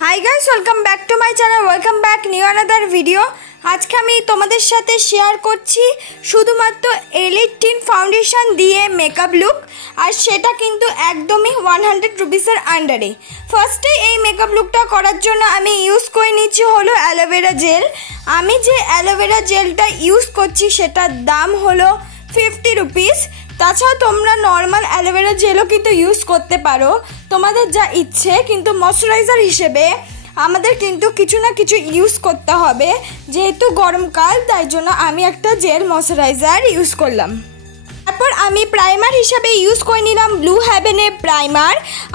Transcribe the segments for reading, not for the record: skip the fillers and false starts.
Hi guys, welcome back to my channel. Welcome back new another video. আজকে আমি তোমাদের সাথে শেয়ার করছি শুধুমাত্র elle18 ফাউন্ডেশন দিয়ে মেকআপ লুক, আর সেটা কিন্তু একদমই 100 রুপিসের আন্ডারে। ফার্স্টে এই মেকআপ লুকটা করার জন্য আমি ইউজ করে নিচ্ছি হলো অ্যালোভেরা জেল। আমি যে অ্যালোভেরা জেলটা ইউজ করছি সেটার দাম হলো 50 রুপিস। তাছাড়া তোমরা নর্মাল অ্যালোভেরা জেলও কিন্তু ইউজ করতে পারো, তোমাদের যা ইচ্ছে। কিন্তু ময়শ্চারাইজার হিসেবে আমাদের কিন্তু কিছু না কিছু ইউজ করতে হবে, যেহেতু গরমকাল, তাই জন্য আমি একটা জেল ময়শ্চারাইজার ইউজ করলাম। তারপর আমি প্রাইমার হিসাবে ইউজ করে নিলাম ব্লু হেভেনের প্রাইমার।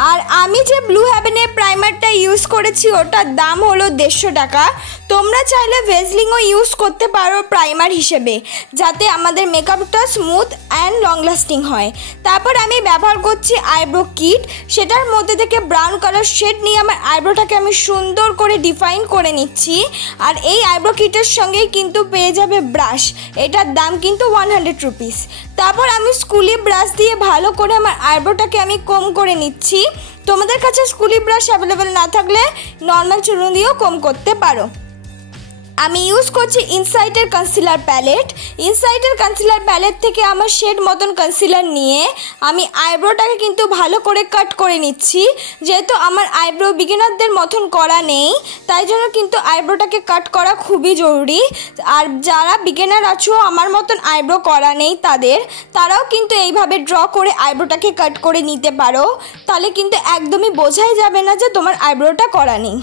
আর আমি যে ব্লু হেভেনের প্রাইমারটা ইউজ করেছি ওটার দাম হলো 150 টাকা। তোমরা চাইলে ভেজলিংও ইউজ করতে পারো প্রাইমার হিসেবে, যাতে আমাদের মেকআপটা স্মুথ অ্যান্ড লং লাস্টিং হয়। তারপর আমি ব্যবহার করছি আইব্রো কিট। সেটার মধ্যে থেকে ব্রাউন কালার শেড নিয়ে আমার আইব্রোটাকে আমি সুন্দর করে ডিফাইন করে নিচ্ছি। আর এই আইব্রো কিটের সঙ্গেই কিন্তু পেয়ে যাবে ব্রাশ, এটার দাম কিন্তু 100 রুপিস। তারপর আমি স্কুলি ব্রাশ দিয়ে ভালো করে আমার আইব্রোটাকে আমি কম করে নিচ্ছি। তোমাদের কাছে স্কুলি ব্রাশ অ্যাভেলেবেল না থাকলে নর্মাল চুন দিয়েও কম করতে পারো। আমি ইউজ করছি ইনসাইটের কনসিলার প্যালেট। ইনসাইটের কনসিলার প্যালেট থেকে আমার শেড মতন কনসিলার নিয়ে আমি আইব্রোটাকে কিন্তু ভালো করে কাট করে নিচ্ছি। যেহেতু আমার আইব্রো বিগিনারদের মতন করা নেই, তাই জন্য কিন্তু আইব্রোটাকে কাট করা খুবই জরুরি। আর যারা বিগিনার আছো, আমার মতন আইব্রো করা নেই তারাও কিন্তু এইভাবে ড্র করে আইব্রোটাকে কাট করে নিতে পারো। তাহলে কিন্তু একদমই বোঝাই যাবে না যে তোমার আইব্রোটা করা নেই।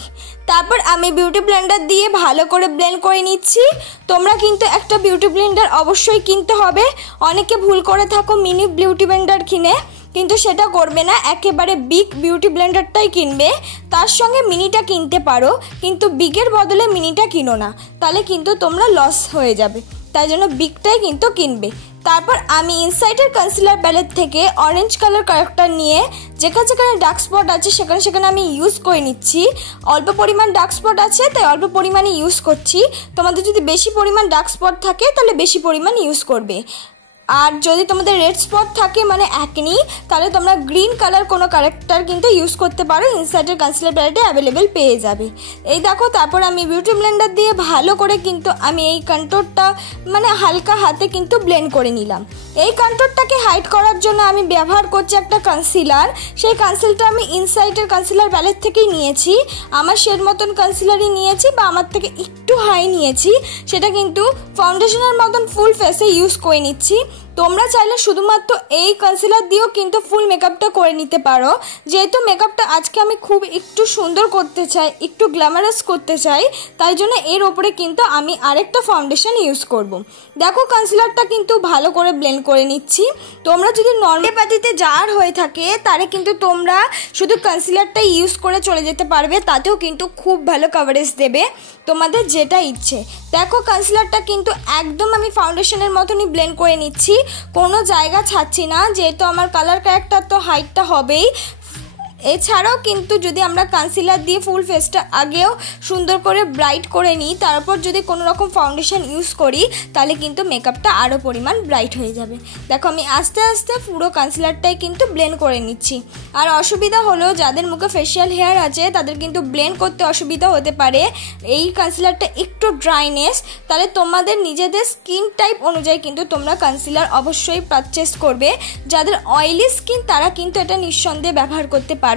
তারপর আমি বিউটি ব্লেন্ডার দিয়ে ভালো করে ব্লেন্ড করে নিচ্ছি। তোমরা কিন্তু একটা বিউটি ব্লেন্ডার অবশ্যই কিনতে হবে। অনেকে ভুল করে থাকো মিনি বিউটি ব্লেন্ডার কিনে, কিন্তু সেটা করবে না, একেবারে বিগ বিউটি ব্লেন্ডারটাই কিনবে। তার সঙ্গে মিনিটা কিনতে পারো, কিন্তু বিগের বদলে মিনিটা কিনো না, তাহলে কিন্তু তোমরা লস হয়ে যাবে। তাই জন্য বিগটাই কিন্তু কিনবে। তারপর আমি ইনসাইটের কনসিলার প্যালেট থেকে অরেঞ্জ কালার কারেক্টার নিয়ে যেখানে যেখানে ডার্ক স্পট আছে সেখানে আমি ইউজ করে নিচ্ছি। অল্প পরিমাণ ডার্ক স্পট আছে তাই অল্প পরিমাণে ইউজ করছি। তোমাদের যদি বেশি পরিমাণ ডার্ক স্পট থাকে তাহলে বেশি পরিমাণ ইউজ করবে। আর যদি তোমাদের রেড স্পট থাকে মানে একনি, তাহলে তোমরা গ্রিন কালার কোনো কারেক্টার কিন্তু ইউজ করতে পারো। ইনসাইটের কনসিলার প্যালেটে অ্যাভেলেবেল পেয়ে যাবে। এই দেখো, তারপর আমি বিউটি ব্লেন্ডার দিয়ে ভালো করে কিন্তু আমি এই কন্ট্রোরটা মানে হালকা হাতে কিন্তু ব্লেন্ড করে নিলাম। এই কন্ট্রোরটাকে হাইড করার জন্য আমি ব্যবহার করছি একটা কনসিলার। সেই কনসিলারটা আমি ইনসাইটের কনসিলার প্যালেট থেকেই নিয়েছি। আমার শেড মতন কনসিলারই নিয়েছি, বা আমার থেকে একটু হাই নিয়েছি। সেটা কিন্তু ফাউন্ডেশনের মতন ফুল ফেসে ইউজ করে নিচ্ছি। তোমরা চাইলে শুধুমাত্র এই কনসিলার দিয়েও কিন্তু ফুল মেকআপটা করে নিতে পারো। যেহেতু মেকআপটা আজকে আমি খুব একটু সুন্দর করতে চাই, একটু গ্ল্যামারাস করতে চাই, তাই জন্য এর ওপরে কিন্তু আমি আরেকটা ফাউন্ডেশন ইউজ করব। দেখো, কনসিলারটা কিন্তু ভালো করে ব্লেন্ড করে নিচ্ছি। তোমরা যদি নর্মাল পাতিতে জার হয়ে থাকে তাহলে কিন্তু তোমরা শুধু কনসিলারটা ইউজ করে চলে যেতে পারবে, তাতেও কিন্তু খুব ভালো কভারেজ দেবে তোমাদের যেটা ইচ্ছে। দেখো, কনসিলারটা কিন্তু একদম আমি ফাউন্ডেশনের মতনই ব্লেন্ড করে নিচ্ছি, কোনো জায়গা ছাড়ছি না, যেহেতু আমার কালার ক্যারেক্টার তো হাইটটা হবেই। এছাড়াও কিন্তু যদি আমরা কনসিলার দিয়ে ফুল ফেসটা আগেও সুন্দর করে ব্রাইট করে নিই, তারপর যদি কোনো রকম ফাউন্ডেশন ইউজ করি, তাহলে কিন্তু মেকআপটা আরও পরিমাণ ব্রাইট হয়ে যাবে। দেখো, আমি আস্তে আস্তে পুরো কনসিলারটাই কিন্তু ব্লেন্ড করে নিচ্ছি। আর অসুবিধা হলো, যাদের মুখে ফেশিয়াল হেয়ার আছে তাদের কিন্তু ব্লেন্ড করতে অসুবিধা হতে পারে। এই কনসিলারটা একটু ড্রাইনেস, তাহলে তোমাদের নিজেদের স্কিন টাইপ অনুযায়ী কিন্তু তোমরা কনসিলার অবশ্যই পারচেস করবে। যাদের অয়েলি স্কিন তারা কিন্তু এটা নিঃসন্দেহে ব্যবহার করতে পারে।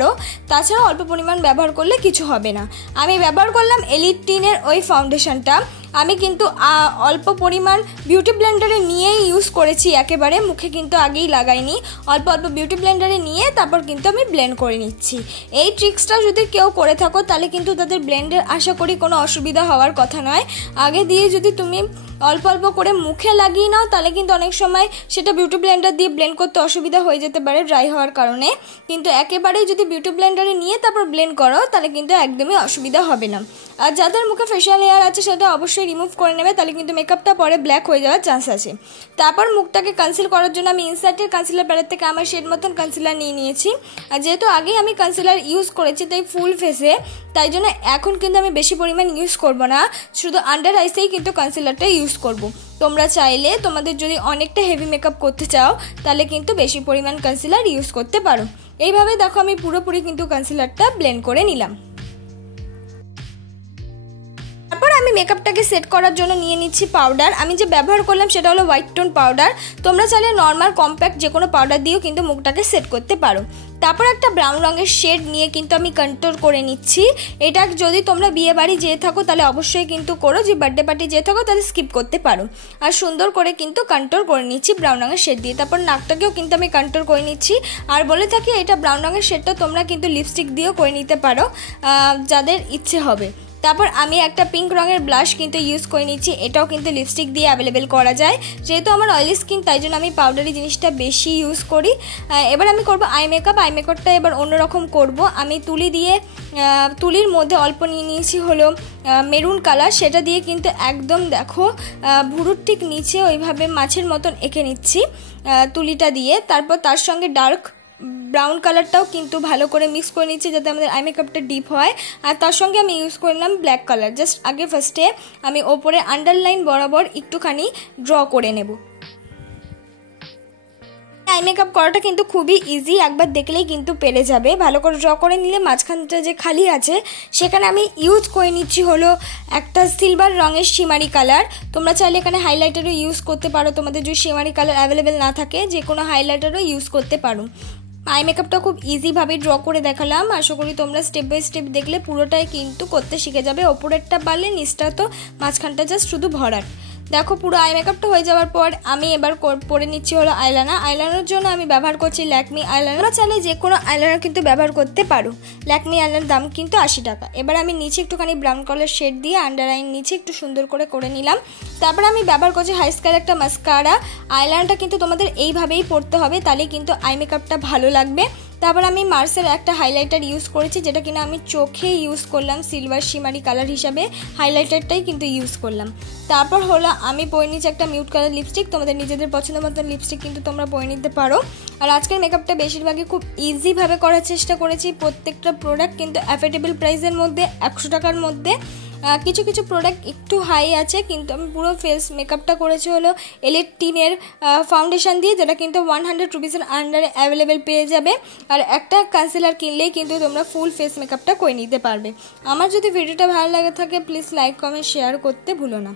তাছাড়া অল্প পরিমাণ ব্যবহার করলে কিছু হবে না। আমি ব্যবহার করলাম elle18-এর ওই ফাউন্ডেশনটা। আমি কিন্তু অল্প পরিমাণ বিউটি ব্লেন্ডারে নিয়েই ইউজ করেছি, একেবারে মুখে কিন্তু আগেই লাগাইনি। অল্প অল্প বিউটি ব্লেন্ডারে নিয়ে তারপর কিন্তু আমি ব্লেন্ড করে নিচ্ছি। এই ট্রিক্সটা যদি কেউ করে থাকো তাহলে কিন্তু তাদের ব্লেন্ডের আশা করি কোনো অসুবিধা হওয়ার কথা নয়। আগে দিয়ে যদি তুমি অল্প অল্প করে মুখে লাগিয়ে নাও তাহলে কিন্তু অনেক সময় সেটা বিউটি ব্লেন্ডার দিয়ে ব্লেন্ড করতে অসুবিধা হয়ে যেতে পারে ড্রাই হওয়ার কারণে। কিন্তু একেবারেই যদি বিউটি ব্লেন্ডারে নিয়ে তারপর ব্লেন্ড করো তাহলে কিন্তু একদমই অসুবিধা হবে না। আর যাদের মুখে ফেশিয়াল হেয়ার আছে সেটা অবশ্যই রিমুভ করে নেবে, তাহলে কিন্তু মেকআপটা পরে ব্ল্যাক হয়ে যাওয়ার চান্স আছে। তারপর মুখটাকে কনসিল করার জন্য আমি ইনসার্টের কনসিলার প্যালেট থেকে আমার শেড মতন কনসিলার নিয়ে নিয়েছি। আর যেহেতু আগেই আমি কনসিলার ইউজ করেছি তাই ফুল ফেসে, তাই জন্য এখন কিন্তু আমি বেশি পরিমাণ ইউজ করব না, শুধু আন্ডার আইসেই কিন্তু কনসিলারটা ইউজ করব। তোমরা চাইলে তোমাদের যদি অনেকটা হেভি মেকআপ করতে চাও তাহলে কিন্তু বেশি পরিমাণ কনসিলার ইউজ করতে পারো। এইভাবে দেখো আমি পুরোপুরি কিন্তু কনসিলারটা ব্লেন্ড করে নিলাম। তারপর আমি মেকআপটাকে সেট করার জন্য নিয়ে নিচ্ছি পাউডার। আমি যে ব্যবহার করলাম সেটা হলো হোয়াইট টোন পাউডার। তোমরা চাইলে নর্মাল কম্প্যাক্ট যে কোনো পাউডার দিয়েও কিন্তু মুখটাকে সেট করতে পারো। তারপর একটা ব্রাউন রঙের শেড নিয়ে কিন্তু আমি কন্ট্রোল করে নিচ্ছি। এটা যদি তোমরা বিয়ে বাড়ি যেয়ে থাকো তাহলে অবশ্যই কিন্তু করো, যে বার্থডে পার্টি যেয়ে থাকো তাহলে স্কিপ করতে পারো। আর সুন্দর করে কিন্তু কন্ট্রোল করে নিচ্ছি ব্রাউন রঙের শেড দিয়ে। তারপর নাকটাকেও কিন্তু আমি কন্ট্রোল করে নিচ্ছি। আর বলে থাকি এটা ব্রাউন রঙের শেডটা তোমরা কিন্তু লিপস্টিক দিয়েও করে নিতে পারো যাদের ইচ্ছে হবে। তারপর আমি একটা পিঙ্ক রঙের ব্লাশ কিন্তু ইউজ করে নিচ্ছি। এটাও কিন্তু লিপস্টিক দিয়ে অ্যাভেলেবেল করা যায়। যেহেতু আমার অয়েলি স্কিন তাই জন্য আমি পাউডারি জিনিসটা বেশি ইউজ করি। এবার আমি করব আই মেকআপ। আই মেকআপটা এবার অন্যরকম করব। আমি তুলির মধ্যে অল্প নিয়ে নিয়েছি হলো মেরুন কালার, সেটা দিয়ে কিন্তু একদম দেখো ভুরুর ঠিক নিচে ওইভাবে মাছের মতন এঁকে নিচ্ছি তুলিটা দিয়ে। তারপর তার সঙ্গে ডার্ক ব্রাউন কালারটাও কিন্তু ভালো করে মিক্স করে নিচ্ছি যাতে আমাদের আই মেকআপটা ডিপ হয়। আর তার সঙ্গে আমি ইউজ করলাম ব্ল্যাক কালার। জাস্ট আগে ফার্স্টে আমি ওপরে আন্ডারলাইন বরাবর একটুখানি ড্র করে নেব। আই মেকআপ করাটা কিন্তু খুবই ইজি, একবার দেখলেই কিন্তু পেরে যাবে। ভালো করে ড্র করে নিলে মাঝখানটা যে খালি আছে সেখানে আমি ইউজ করে নিচ্ছি হলো একটা সিলভার রঙের শিমারি কালার। তোমরা চাইলে এখানে হাইলাইটারও ইউজ করতে পারো, তোমাদের যদি শিমারি কালার অ্যাভেলেবেল না থাকে যে কোনো হাইলাইটারও ইউজ করতে পারো। আই মেকআপটা খুব ইজিভাবে ড্র করে দেখালাম। আশা করি তোমরা স্টেপ বাই স্টেপ দেখলে পুরোটাই কিন্তু করতে শিখে যাবে। ওপরেরটা পারলে নিচটা তো মাঝখানটা জাস্ট শুধু ভরার। দেখো পুরো আই মেকআপটা হয়ে যাওয়ার পর আমি এবার পরে নিচ্ছি হলো আইলাইনার। আইলাইনারের জন্য আমি ব্যবহার করছি ল্যাকমি আইলাইনার। চাইলে যে কোনো আইলাইনার কিন্তু ব্যবহার করতে পারো। ল্যাকমি আইলাইনার দাম কিন্তু 80 টাকা। এবার আমি নিচে একটুখানি ব্রাউন কালার শেড দিয়ে আন্ডার আইন নিচে একটু সুন্দর করে নিলাম। তারপর আমি ব্যবহার করছি হাইস্কার একটা মাস্কারা। আইলাইনারটা কিন্তু তোমাদের এইভাবেই পড়তে হবে, তাহলে কিন্তু আই মেকআপটা ভালো লাগবে। তারপর আমি মার্সের একটা হাইলাইটার ইউজ করেছি, যেটা কিনা আমি চোখে ইউজ করলাম সিলভার শিমারি কালার হিসাবে। হাইলাইটারটাই কিন্তু ইউজ করলাম। তারপর হলো আমি পরে নিচ্ছি একটা মিউট কালার লিপস্টিক। তোমাদের নিজেদের পছন্দ মতো লিপস্টিক কিন্তু তোমরা পরে নিতে পারো। আর আজকের মেকআপটা বেশিরভাগই খুব ইজিভাবে করার চেষ্টা করেছি। প্রত্যেকটা প্রোডাক্ট কিন্তু অ্যাফোর্ডেবল প্রাইসের মধ্যে, 100 টাকার মধ্যে। কিছু কিছু প্রোডাক্ট একটু হাই আছে, কিন্তু আমি পুরো ফেস মেকআপটা করেছি হলো elle18 ফাউন্ডেশন দিয়ে, যেটা কিন্তু 100 রুপিসের আন্ডারে অ্যাভেলেবেল পেয়ে যাবে। আর একটা কনসিলার কিনলেই কিন্তু তোমরা ফুল ফেস মেকআপটা করে নিতে পারবে। আমার যদি ভিডিওটা ভালো লাগে থাকে প্লিজ লাইক কমেন্ট শেয়ার করতে ভুলো না।